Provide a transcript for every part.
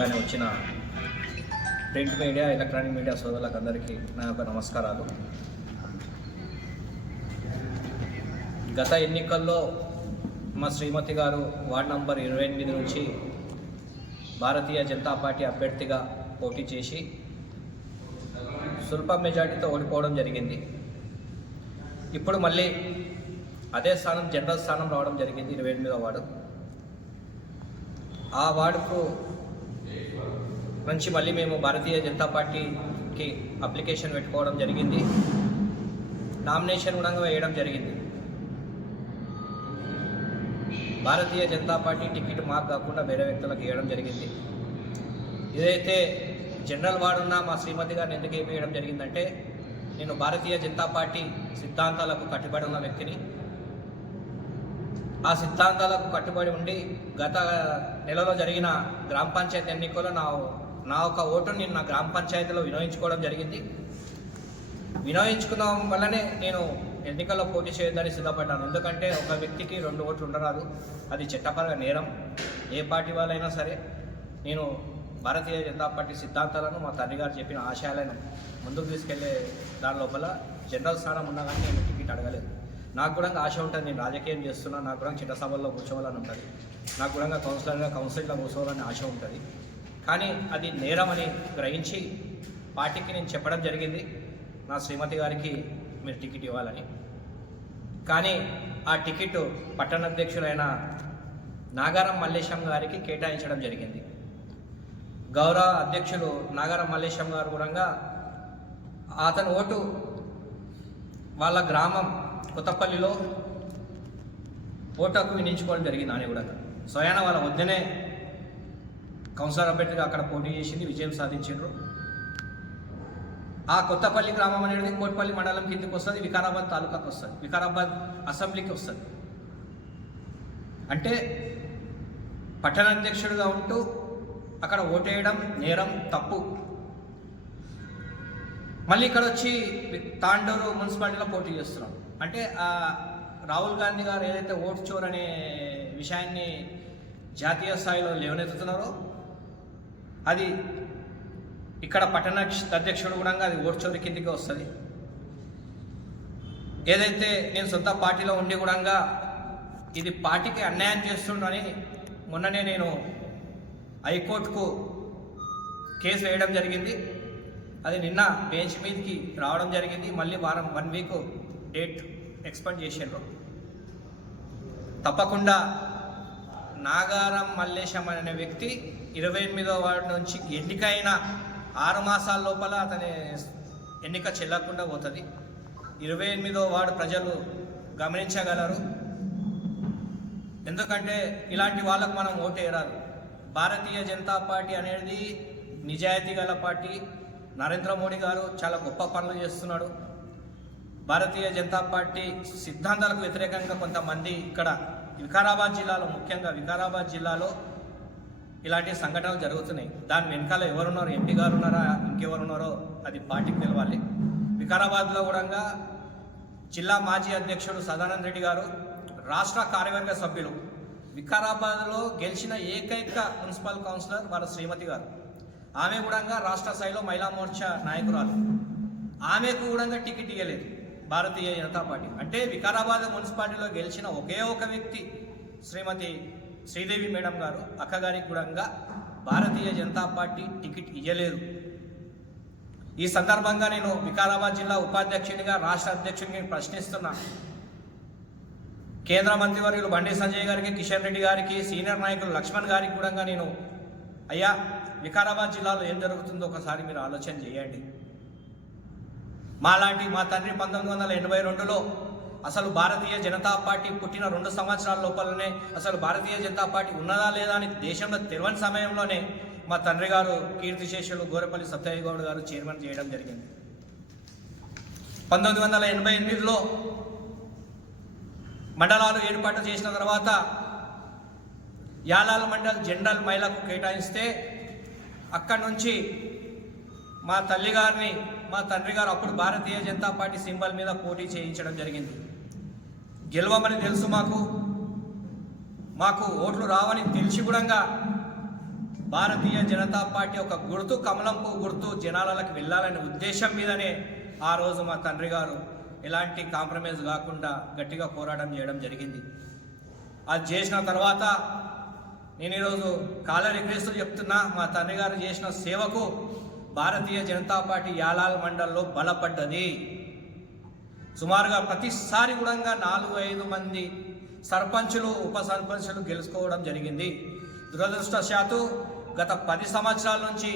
అలాగనే వచ్చిన print media, electronic media సోదరులకు అందరికీ నా యొక్క నమస్కారాలు. గత ఎన్నికల్లో మా శ్రీమతి గారు వార్డు నంబర్ 28 నుంచి భారతీయ జనతా పార్టీ అభ్యర్థిగా పోటీ చేసి స్వల్ప మెజార్టీతో ఓడిపోవడం జరిగింది. ఇప్పుడు మళ్ళీ అదే స్థానం, జనరల్ స్థానం రావడం జరిగింది, 28వ వార్డు. ఆ వార్డుకు నుంచి మళ్ళీ మేము భారతీయ జనతా పార్టీకి అప్లికేషన్ పెట్టుకోవడం జరిగింది. నామినేషన్ కూడా వేయడం జరిగింది. భారతీయ జనతా పార్టీ టికెట్ మాకు కాకుండా వేరే వ్యక్తులకు ఇవ్వడం జరిగింది. ఏదైతే జనరల్ వార్డు ఉన్న మా శ్రీమతి గారిని ఎందుకు వేయడం జరిగిందంటే, నేను భారతీయ జనతా పార్టీ సిద్ధాంతాలకు కట్టుబడి ఉన్న వ్యక్తిని. ఆ సిద్ధాంతాలకు కట్టుబడి ఉండి గత నెలలో జరిగిన గ్రామ పంచాయతీ ఎన్నికల్లో నా ఒక ఓటును నేను నా గ్రామ పంచాయతీలో వినియోగించుకోవడం జరిగింది. వినియోగించుకున్న వల్లనే నేను ఎన్నికల్లో పోటీ చేయొద్దని సిద్ధపడ్డాను. ఎందుకంటే ఒక వ్యక్తికి 2 ఓట్లు ఉండరాదు, అది చట్టపరంగా నేరం. ఏ పార్టీ వాళ్ళైనా సరే నేను భారతీయ జనతా పార్టీ సిద్ధాంతాలను, మా తండ్రి గారు చెప్పిన ఆశయాలను ముందుకు తీసుకెళ్లే దాని లోపల జనరల్ స్థానం ఉన్నా కానీ నేను టికెట్ అడగలేదు. నాకు కూడా ఆశ ఉంటుంది, నేను రాజకీయం చేస్తున్నా, నాకు కూడా చట్టసభల్లో కూర్చోవాలని ఉంటుంది, నాకు కూడా కౌన్సిల్లో కూర్చోవాలని ఆశ ఉంటుంది. కానీ అది నేరమని గ్రహించి పార్టీకి నేను చెప్పడం జరిగింది, నా శ్రీమతి గారికి మీరు టికెట్ ఇవ్వాలని. కానీ ఆ టికెట్ పట్టణ అధ్యక్షులైన నాగారం మల్లేశం గారికి కేటాయించడం జరిగింది. గౌరవ అధ్యక్షులు నాగారం మల్లేశం గారు కూడా అతని ఓటు వాళ్ళ గ్రామం కొత్తపల్లిలో ఓటు హక్కు వినియోగించుకోవడం జరిగింది. అని కూడా స్వయాన వాళ్ళ వద్దనే కౌన్సిలర్ అభ్యర్థిగా అక్కడ పోటీ చేసింది, విజయం సాధించారు. ఆ కొత్తపల్లి గ్రామం అనేది కోట్పల్లి మండలం కిందకి వస్తుంది, వికారాబాద్ తాలూకాకు వస్తుంది, వికారాబాద్ అసెంబ్లీకి వస్తుంది. అంటే పట్టణ అధ్యక్షుడిగా ఉంటూ అక్కడ ఓటేయడం నేరం, తప్పు. మళ్ళీ ఇక్కడ వచ్చి తాండూరు మున్సిపాలిటీలో పోటీ చేస్తున్నాం. అంటే రాహుల్ గాంధీ గారు ఏదైతే ఓటు చోర్ అనే విషయాన్ని జాతీయ స్థాయిలో లేవనెత్తుతున్నారో, అది ఇక్కడ పట్టణ అధ్యక్షుడు కూడా అది ఓటు చోరీ కిందికి వస్తుంది. ఏదైతే నేను సొంత పార్టీలో ఉండి కూడా ఇది పార్టీకి అన్యాయం చేస్తుండని మొన్ననే నేను హైకోర్టుకు కేసు వేయడం జరిగింది. అది నిన్న బెంచ్ మీదకి రావడం జరిగింది. మళ్ళీ 1 వీక్ డేట్ ఎక్స్పెక్ట్ చేసారు. తప్పకుండా నాగారం మల్లేశం అనే వ్యక్తి 28వ వార్డు నుంచి ఎన్నికైన 6 మాసాల లోపల అతని ఎన్నిక చెల్లకుండా పోతుంది. 28వ వార్డు ప్రజలు గమనించగలరు. ఎందుకంటే ఇలాంటి వాళ్ళకు మనం ఓటేయరాదు. భారతీయ జనతా పార్టీ అనేది నిజాయితీ గల పార్టీ. నరేంద్ర మోడీ గారు చాలా గొప్ప పనులు చేస్తున్నాడు. భారతీయ జనతా పార్టీ సిద్ధాంతాలకు వ్యతిరేకంగా కొంతమంది ఇక్కడ వికారాబాద్ జిల్లాలో, ముఖ్యంగా వికారాబాద్ జిల్లాలో ఇలాంటి సంఘటనలు జరుగుతున్నాయి. దాని వెనకాల ఎవరున్నారో, ఎంపీ గారు ఉన్నారా, ఇంకెవరున్నారో అది పార్టీకి తెలవాలి. వికారాబాద్లో కూడా జిల్లా మాజీ అధ్యక్షుడు సదానంద రెడ్డి గారు, రాష్ట్ర కార్యవర్గ సభ్యులు, వికారాబాద్లో గెలిచిన ఏకైక మున్సిపల్ కౌన్సిలర్ వాళ్ళ శ్రీమతి గారు. ఆమె కూడా రాష్ట్ర స్థాయిలో మహిళా మోర్చా నాయకురాలు. ఆమెకు కూడా టికెట్ ఇవ్వలేదు భారతీయ జనతా పార్టీ. అంటే వికారాబాద్ మున్సిపాలిటీలో గెలిచిన ఒకే ఒక వ్యక్తి శ్రీమతి శ్రీదేవి మేడం గారు, అక్కగారికి కూడా భారతీయ జనతా పార్టీ టికెట్ ఇవ్వలేదు. ఈ సందర్భంగా నేను వికారాబాద్ జిల్లా ఉపాధ్యక్షునిగా, రాష్ట్ర అధ్యక్షుడిని ప్రశ్నిస్తున్నా. కేంద్ర మంత్రివర్యులు బండి సంజయ్ గారికి, కిషన్ రెడ్డి గారికి, సీనియర్ నాయకులు లక్ష్మణ్ గారికి కూడా నేను, అయ్యా వికారాబాద్ జిల్లాలో ఏం జరుగుతుందో ఒకసారి మీరు ఆలోచన చేయండి. మా తండ్రి 1982లో అసలు భారతీయ జనతా పార్టీ పుట్టిన 2 సంవత్సరాల లోపలనే అసలు భారతీయ జనతా పార్టీ ఉన్నదా లేదా అని దేశంలో తెలియని సమయంలోనే మా తండ్రి గారు కీర్తిశేషులు గోరపల్లి సత్యయ్య గౌడ్ గారు చైర్మన్ చేయడం జరిగింది. 1988లో మండలాలు ఏర్పాటు చేసిన తర్వాత యాలాల్ మండల్ జనరల్ మహిళకు కేటాయిస్తే అక్కడి నుంచి మా తండ్రి గారు అప్పుడు భారతీయ జనతా పార్టీ సింబల్ మీద పోటీ చేయించడం జరిగింది. గెలవమని తెలుసు, మాకు ఓట్లు రావని తెలిసి కూడా భారతీయ జనతా పార్టీ ఒక గుర్తు, కమలం పువ్వు గుర్తు జనాలకి వెళ్ళాలనే ఉద్దేశం మీదనే ఆ రోజు మా తండ్రి గారు ఎలాంటి కాంప్రమైజ్ కాకుండా గట్టిగా పోరాటం చేయడం జరిగింది. అది చేసిన తర్వాత నేను ఈరోజు ఎగరేస్తూ చెప్తున్నా, మా తండ్రి గారు చేసిన సేవకు భారతీయ జనతా పార్టీ యాలాల్ మండల్లో బలపడ్డది. సుమారుగా ప్రతిసారి కూడా 4-5 మంది సర్పంచులు, ఉప సర్పంచులు గెలుచుకోవడం జరిగింది. దురదృష్టవశాత్తు గత 10 సంవత్సరాల నుంచి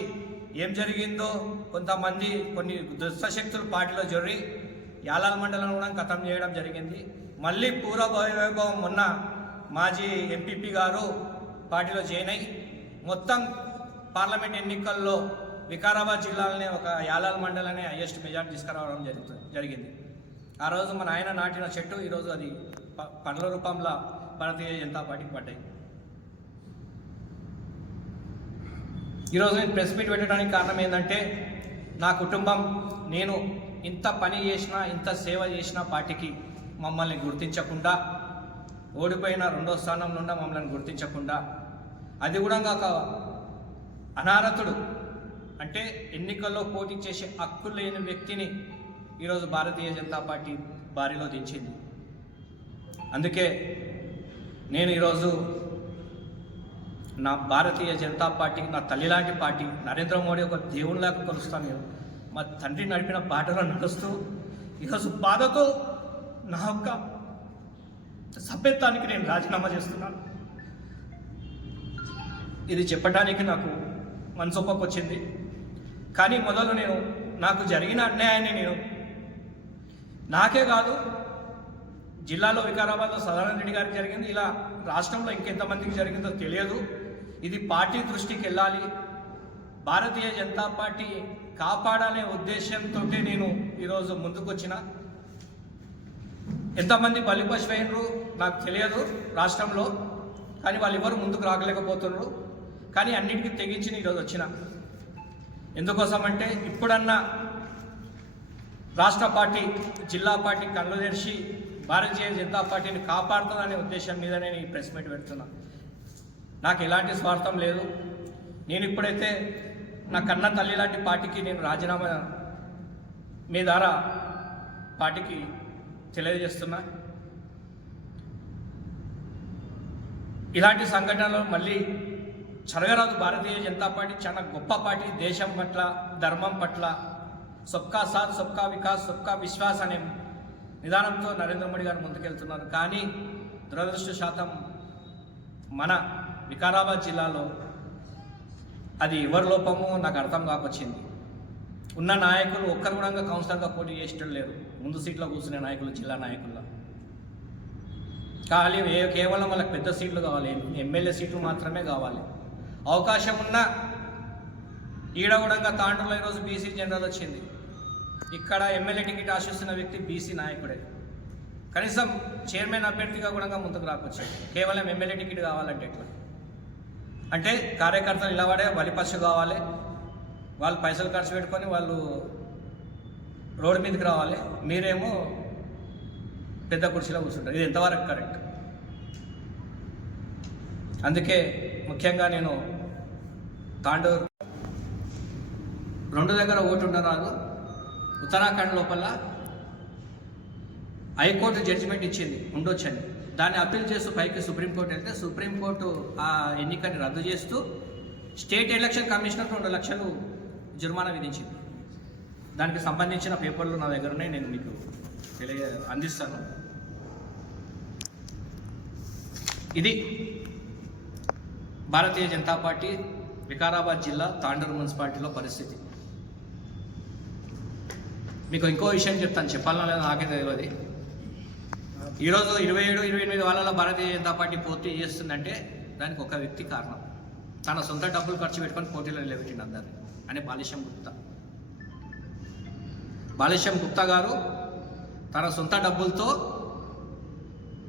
ఏం జరిగిందో కొన్ని దుష్టశక్తులు పార్టీలో జరిగి యాలాల్ మండలం కూడా ఖతం చేయడం జరిగింది. మళ్ళీ పూర్వ వైభవం మొన్న మాజీ ఎంపీపీ గారు పార్టీలో జాయిన్ అయ్యి మొత్తం పార్లమెంట్ ఎన్నికల్లో వికారాబాద్ జిల్లాలోనే ఒక యాలాల్ మండలనే హైయెస్ట్ మెజార్టీ తీసుకురావడం జరిగింది. ఆ రోజు మన ఆయన నాటిన చెట్టు ఈరోజు అది పండ్ల రూపంలో భారతీయ జనతా పార్టీకి పడ్డాయి. ఈరోజు నేను ప్రెస్ మీట్ పెట్టడానికి కారణం ఏంటంటే, నా కుటుంబం, నేను ఇంత పని చేసినా, ఇంత సేవ చేసిన పార్టీకి మమ్మల్ని గుర్తించకుండా, ఓడిపోయిన 2వ స్థానం నుండి మమ్మల్ని గుర్తించకుండా, అది కూడా ఒక అనారతుడు అంటే ఎన్నికల్లో పోటీ చేసే హక్కు లేని వ్యక్తిని ఈరోజు భారతీయ జనతా పార్టీ బారిలో దించింది. అందుకే నేను ఈరోజు నా భారతీయ జనతా పార్టీకి నా తల్లి లాంటి పార్టీ, నరేంద్ర మోడీ ఒక దేవునిలాగా కొలుస్తాను. నేను మా తండ్రి నడిపిన బాటలో నడుస్తూ ఈరోజు బాధతో నా యొక్క సభ్యత్వానికి నేను రాజీనామా చేస్తున్నాను. ఇది చెప్పడానికి నాకు మనసొప్పకు వచ్చింది. కానీ మొదలు నాకు జరిగిన అన్యాయాన్ని నాకే కాదు, జిల్లాలో వికారాబాద్లో సదానంద రెడ్డి గారికి జరిగింది, ఇలా రాష్ట్రంలో ఇంకెంతమందికి జరిగిందో తెలియదు. ఇది పార్టీ దృష్టికి వెళ్ళాలి, భారతీయ జనతా పార్టీ కాపాడాలనే ఉద్దేశంతో నేను ఈరోజు ముందుకు వచ్చిన. ఎంతమంది బలిపశువైనరు నాకు తెలియదు రాష్ట్రంలో, కానీ వాళ్ళు ఎవరు ముందుకు రాగలేకపోతున్నారు. కానీ అన్నిటికీ తెగించి ఈరోజు వచ్చిన. ఎందుకోసమంటే ఇప్పుడన్నా రాష్ట్ర పార్టీ, జిల్లా పార్టీ కళ్ళు తెరిచి భారతీయ జనతా పార్టీని కాపాడుతుందనే ఉద్దేశం మీదనే నేను ఈ ప్రెస్ మీట్ పెడుతున్నా. నాకు ఎలాంటి స్వార్థం లేదు. నేను ఇప్పుడైతే నా కన్న తల్లి లాంటి పార్టీకి నేను రాజీనామా మీ ద్వారా పార్టీకి తెలియజేస్తున్నా. ఇలాంటి సంఘటనలు మళ్ళీ జరగరాదు. భారతీయ జనతా పార్టీ చాలా గొప్ప పార్టీ. దేశం పట్ల, ధర్మం పట్ల సబ్కా సాత్, సబ్కా వికాస్, సబ్కా విశ్వాస్ అనే విధానంతో నరేంద్ర మోడీ గారు ముందుకెళ్తున్నారు. కానీ దురదృష్టశాతం మన వికారాబాద్ జిల్లాలో అది ఎవరి లోపమో నాకు అర్థం కాకొచ్చింది. ఉన్న నాయకులు ఒక్కరు కూడా కౌన్సిలర్గా పోటీ చేసేటం లేరు. ముందు సీట్లో కూర్చునే నాయకులు, జిల్లా నాయకుల్లో కేవలం వాళ్ళకి పెద్ద సీట్లు కావాలి, ఎమ్మెల్యే సీట్లు మాత్రమే కావాలి. అవకాశం ఉన్న ఈడగూడంగా తాండూరులో ఈరోజు బీసీ జనరల్ వచ్చింది. ఇక్కడ ఎమ్మెల్యే టికెట్ ఆశిస్తున్న వ్యక్తి బీసీ నాయకుడే. కనీసం చైర్మన్ అభ్యర్థిగా కూడా ముందుకు రాకొచ్చాడు. కేవలం ఎమ్మెల్యే టికెట్ కావాలంటే ఎట్లా? అంటే కార్యకర్తలు ఇలా వాడే బలిపశు కావాలి, వాళ్ళు పైసలు ఖర్చు పెట్టుకొని వాళ్ళు రోడ్డు మీదకి రావాలి, మీరేమో పెద్ద కుర్చీలో కూర్చుంటారు. ఇది ఎంతవరకు కరెక్ట్? అందుకే ముఖ్యంగా నేను తాండూరు 2 దగ్గర ఓటు ఉండరాదు. ఉత్తరాఖండ్ లోపల హైకోర్టు జడ్జిమెంట్ ఇచ్చింది ఉండొచ్చని. దాన్ని అప్పీల్ చేస్తూ పైకి సుప్రీంకోర్టు వెళ్తే సుప్రీంకోర్టు ఆ ఎన్నికని రద్దు చేస్తూ స్టేట్ ఎలక్షన్ కమిషనర్ 2 లక్షలు జుర్మానా విధించింది. దానికి సంబంధించిన పేపర్లు నా దగ్గరనే నేను మీకు అందిస్తాను. ఇది భారతీయ జనతా పార్టీ వికారాబాద్ జిల్లా తాండూరు మున్సిపాలిటీలో పరిస్థితి. మీకు ఇంకో విషయం చెప్తాను, చెప్పాలన్నా లేదా నాకే తెలియదు. ఈరోజు 27-28 వాళ్ళలో భారతీయ జనతా పార్టీ పోటీ చేస్తుందంటే దానికి ఒక వ్యక్తి కారణం. తన సొంత డబ్బులు ఖర్చు పెట్టుకొని పోటీలో నిలబెట్టిండు అందరినీ అని బాలిశం గుప్తా గారు తన సొంత డబ్బులతో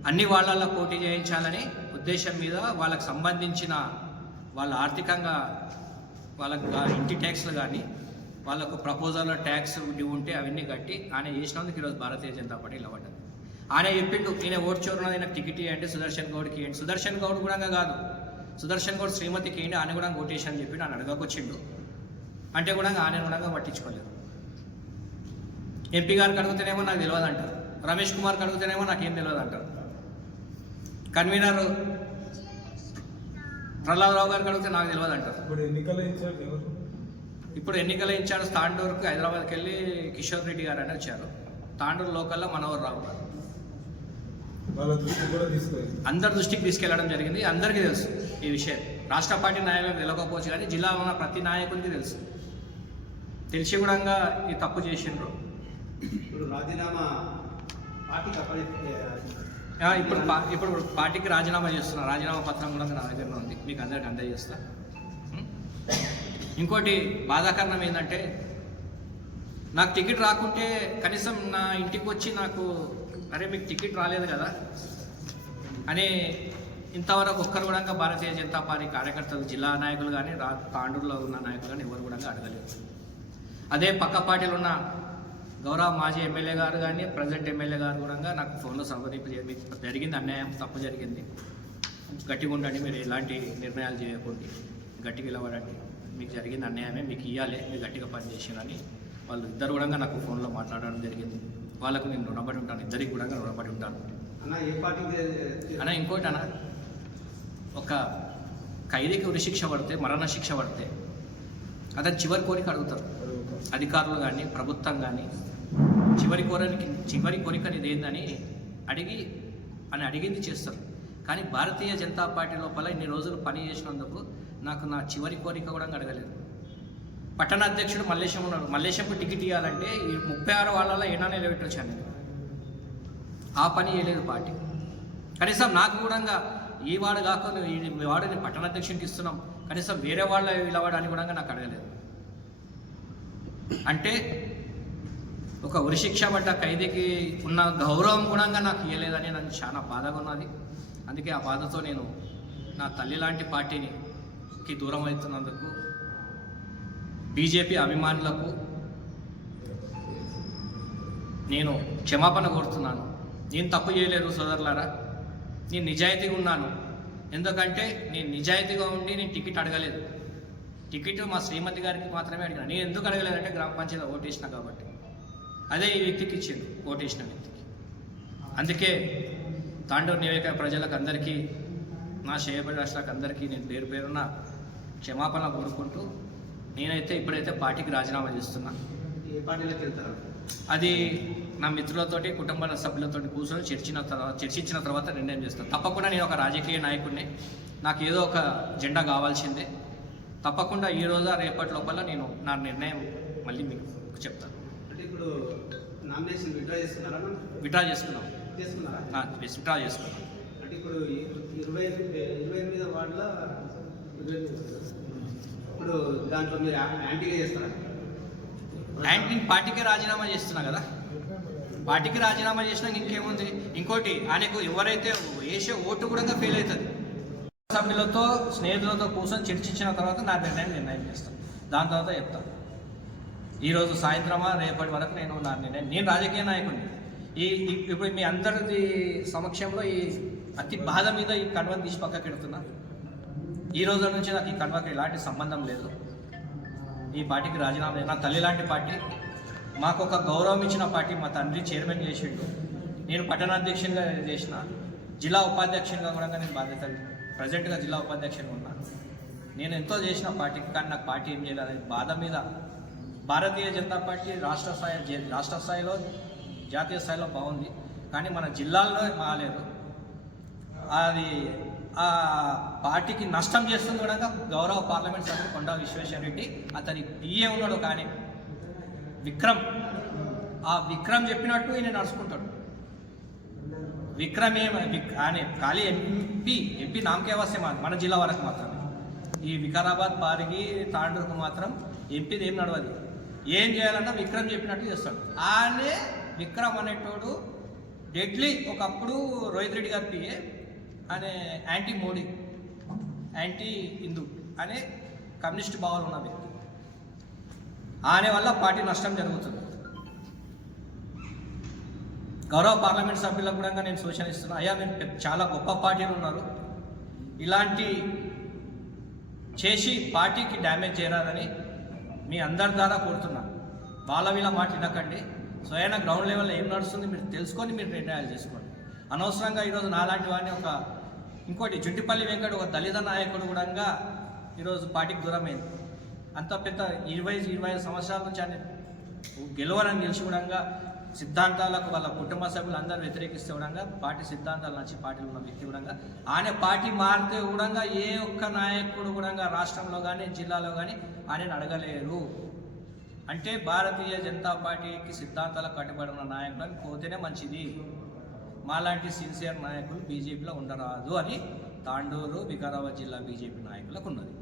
అన్ని వాళ్ళల్లో పోటీ చేయించాలని ఉద్దేశం మీద వాళ్ళకు సంబంధించిన వాళ్ళ ఆర్థికంగా వాళ్ళకు ఇంటి ట్యాక్స్లు కానీ వాళ్ళకు ప్రపోజల్లో ట్యాక్స్ డ్యూ ఉంటే అవన్నీ కట్టి ఆయన చేసినందుకు ఈరోజు భారతీయ జనతా పార్టీ నిలబడ్డది. ఆయన చెప్పిండు, ఈయన ఓటు చోరున్నది, నాకు టికెట్ ఇవ్వండి, సుదర్శన్ గౌడ్కి ఇవ్వండి. సుదర్శన్ గౌడ్ కూడా కాదు, సుదర్శన్ గౌడ్ శ్రీమతికి ఏంటి ఆయన కూడా ఓటేషన్ అని చెప్పి నన్ను అడగకొచ్చిండు. అంటే కూడా ఆయన కూడా పట్టించుకోలేదు. ఎంపీ గారికి అడిగితేనేమో నాకు తెలియదు అంటారు, రమేష్ కుమార్కి అడిగితేనేమో నాకేం తెలియదు అంటారు, కన్వీనర్ ప్రహ్లాదరావు గారికి అడిగితే నాకు తెలియదు అంటారు. ఇప్పుడు ఎన్నికల ఇన్ఛార్జ్ తాండూరుకు హైదరాబాద్కి వెళ్ళి కిషోర్ రెడ్డి గారు అని వచ్చారు. తాండూరు లోకల్లో మనోహర్ రావు గారు అందరి దృష్టికి తీసుకెళ్లడం జరిగింది. అందరికీ తెలుసు ఈ విషయం. రాష్ట్ర పార్టీ నాయకులకు తెలియకపోవచ్చు కానీ జిల్లాలో ఉన్న ప్రతి నాయకునికి తెలుసు. తెలిసి కూడా ఈ తప్పు చేసిండ్రు. ఇప్పుడు పార్టీకి రాజీనామా చేస్తున్నా. రాజీనామా పత్రం కూడా నా దగ్గర ఉంది, మీకు అందరికి అందజేస్తా. ఇంకోటి బాధాకరణం ఏంటంటే నాకు టికెట్ రాకుంటే కనీసం నా ఇంటికి వచ్చి నాకు అరే మీకు టికెట్ రాలేదు కదా అని ఇంతవరకు ఒక్కరు కూడా భారతీయ జనతా పార్టీ కార్యకర్తలు, జిల్లా నాయకులు కానీ తాండూరులో ఉన్న నాయకులు కానీ ఎవరు కూడా అడగలేదు. అదే పక్క పార్టీలు ఉన్న గౌరవ మాజీ ఎమ్మెల్యే గారు కానీ ప్రజెంట్ ఎమ్మెల్యే గారు కూడా నాకు ఫోన్లో సంప్రదింపు జరిగింది, అన్యాయం తప్పు జరిగింది, గట్టిగా ఉండండి, మీరు ఎలాంటి నిర్ణయాలు చేయకండి, గట్టిగా నిలబడండి, మీకు జరిగింది అన్యాయమే, మీకు ఇవ్వాలి, మీరు గట్టిగా పనిచేసానని వాళ్ళు ఇద్దరు కూడా నాకు ఫోన్లో మాట్లాడడం జరిగింది. వాళ్ళకు నేను రుణపడి ఉంటాను, ఇద్దరికి కూడా రుణపడి ఉంటాను. అన్న ఇంకోటి అన్న, ఒక ఖైదీకి ఉరిశిక్ష పడితే, మరణ శిక్ష పడితే అతను చివరి కోరిక అడుగుతారు అధికారులు కానీ ప్రభుత్వం కానీ. చివరి కోరిక ఇది ఏందని అడిగింది చేస్తారు. కానీ భారతీయ జనతా పార్టీ లోపల ఇన్ని రోజులు పని చేసినందుకు నాకు నా చివరి కోరిక కూడా అడగలేదు. పట్టణ అధ్యక్షుడు మల్లేశం ఉన్నాడు, మల్లేశంకు టికెట్ ఇవ్వాలంటే ఈ 36 వాళ్ళలో ఏనా నిలబెట్టొచ్చాను నేను. ఆ పని చేయలేదు పార్టీ. కనీసం నాకు కూడా ఈ వాడు కాకుండా ఈ వాడిని పట్టణ అధ్యక్షుడికి ఇస్తున్నాం, కనీసం వేరే వాళ్ళ నిలబడని కూడా నాకు అడగలేదు. అంటే ఒక ఉరిశిక్ష పడ్డ ఖైదీకి ఉన్న గౌరవం కూడా నాకు ఇవ్వలేదని నాకు చాలా బాధగా ఉన్నది. అందుకే ఆ బాధతో నేను నా తల్లి లాంటి పార్టీకి దూరం అవుతున్నందుకు బీజేపీ అభిమానులకు నేను క్షమాపణ కోరుతున్నాను. నేను తప్పు చేయలేదు సోదరులారా, నేను నిజాయితీగా ఉన్నాను. ఎందుకంటే నేను నిజాయితీగా ఉండి నేను టికెట్ అడగలేదు. టికెట్ మా శ్రీమతి గారికి మాత్రమే అడిగినా. నేను ఎందుకు అడగలేదంటే గ్రామ పంచాయతీ ఓటేసిన కాబట్టి. అదే ఈ వ్యక్తికి ఇచ్చిండు, ఓటేసిన వ్యక్తికి. అందుకే తాండూరు నియోజక ప్రజలకు అందరికీ, నా శ్రేయపడి రాష్ట్రాలకు అందరికీ నేను పేరు పేరున్న క్షమాపణ కోరుకుంటూ నేనైతే ఇప్పుడైతే పార్టీకి రాజీనామా చేస్తున్నా. ఏ పార్టీలోకి వెళ్తారు? అది నా మిత్రులతోటి కుటుంబ సభ్యులతో కూర్చొని చర్చించిన తర్వాత నిర్ణయం చేస్తాను. తప్పకుండా నేను ఒక రాజకీయ నాయకుడిని, నాకు ఏదో ఒక జెండా కావాల్సిందే. తప్పకుండా ఈ రోజు రేపటి లోపల నేను నా నిర్ణయం మళ్ళీ మీకు చెప్తాను. అంటే ఇప్పుడు నామినేషన్ విత్డ్రా చేసుకున్నారా? విత్డ్రా చేసుకున్నాం. విత్డ్రా చేసుకున్నాం. అంటే ఇప్పుడు 28 వార్డుల ఇప్పుడు దాంట్లో మీరు యాంటీగా చేస్తారా? యాంటీ పార్టీకి రాజీనామా చేస్తున్నా కదా, పార్టీకి రాజీనామా చేసినాక ఇంకేముంది. ఇంకోటి ఆయనకు ఎవరైతే వేసే ఓటు కూడా ఫెయిల్ అవుతుంది. సభ్యులతో స్నేహితులతో కూర్చొని చర్చించిన తర్వాత నా నిర్ణయం చేస్తాను. దాని తర్వాత చెప్తాను. ఈరోజు సాయంత్రమా రేపటి వరకు నేను రాజకీయ నాయకుడిని. ఇప్పుడు మీ అందరిది సమక్షంలో ఈ అతి బాధ మీద ఈ కన్వను తీసి పక్కకి పెడుతున్నా. ఈ రోజు నుంచి నాకు ఈ కన్వకి ఎలాంటి సంబంధం లేదు. ఈ పార్టీకి రాజీనామా, నా తల్లి లాంటి పార్టీ, మాకు ఒక గౌరవం ఇచ్చిన పార్టీ. మా తండ్రి చైర్మన్ చేసిండు, నేను పట్టణాధ్యక్షునిగా చేసిన, జిల్లా ఉపాధ్యక్షునిగా కూడా నేను బాధ్యత, ప్రజెంట్గా జిల్లా ఉపాధ్యక్షునిగా ఉన్నాను. నేను ఎంతో చేసిన పార్టీకి, కానీ నాకు పార్టీ ఏం చేయాలని బాధ మీద భారతీయ జనతా పార్టీ రాష్ట్ర స్థాయిలో జాతీయ స్థాయిలో బాగుంది, కానీ మన జిల్లాల్లో బాగాలేదు. అది ఆ పార్టీకి నష్టం చేస్తుంది కూడా గౌరవ పార్లమెంట్ సభ్యుడు కొండా విశ్వేశ్వరరెడ్డి, అతని పిఏ ఉన్నాడు కానీ విక్రమ్. ఆ విక్రమ్ చెప్పినట్టు ఈయన నడుచుకుంటాడు. విక్రమ్ ఆయన ఖాళీ ఎంపీ నామకే వస్తే మన జిల్లా వరకు మాత్రమే. ఈ వికారాబాద్ పారిగి తాండూరుకు మాత్రం ఎంపీది ఏం నడవదు. ఏం చేయాలన్నా విక్రమ్ చెప్పినట్టు చేస్తాడు. ఆయనే విక్రమ్ అనేటోడు డెడ్లీ, ఒకప్పుడు రోహిత్ రెడ్డి గారి పిఏ, అనే యాంటీ మోడీ, యాంటీ హిందూ అనే కమ్యూనిస్ట్ భావాలు ఉన్న వ్యక్తి. ఆయన వల్ల పార్టీ నష్టం జరుగుతుంది. గౌరవ పార్లమెంట్ సభ్యులకు కూడా నేను సూచన ఇస్తున్నా. అయ్యా, మీరు చాలా గొప్ప పార్టీలు ఉన్నారు, ఇలాంటి చేసి పార్టీకి డ్యామేజ్ చేయరాదని మీ అందరి ద్వారా కోరుతున్నా. వాళ్ళ వీళ్ళ మాట వినకండి. స్వయాన గ్రౌండ్ లెవెల్లో ఏం నడుస్తుంది మీరు తెలుసుకొని మీరు నిర్ణయాలు చేసుకోండి. అనవసరంగా ఈరోజు నాలాంటి వాడిని ఇంకోటి జుంటిపల్లి వెంకట్ ఒక దళిత నాయకుడు కూడా ఈరోజు పార్టీకి దూరమైంది. అంత పెద్ద 25 సంవత్సరాల నుంచి ఆయన గెలవరని తెలిసి కూడా సిద్ధాంతాలకు వాళ్ళ కుటుంబ సభ్యులు అందరూ వ్యతిరేకిస్తే కూడా పార్టీ సిద్ధాంతాలు నచ్చి పార్టీలో ఉన్న వ్యక్తి కూడా ఆయన పార్టీ మారితే కూడా ఏ ఒక్క నాయకుడు కూడా రాష్ట్రంలో కానీ జిల్లాలో కానీ ఆయన అడగలేరు. అంటే భారతీయ జనతా పార్టీకి సిద్ధాంతాలకు కట్టుబడి ఉన్న నాయకులను పోతేనే మంచిది. మాలాంటి సిన్సియర్ నాయకులు బీజేపీలో ఉండరాదు అని తాండూరు వికారాబాద్ జిల్లా బీజేపీ నాయకులకు ఉన్నది.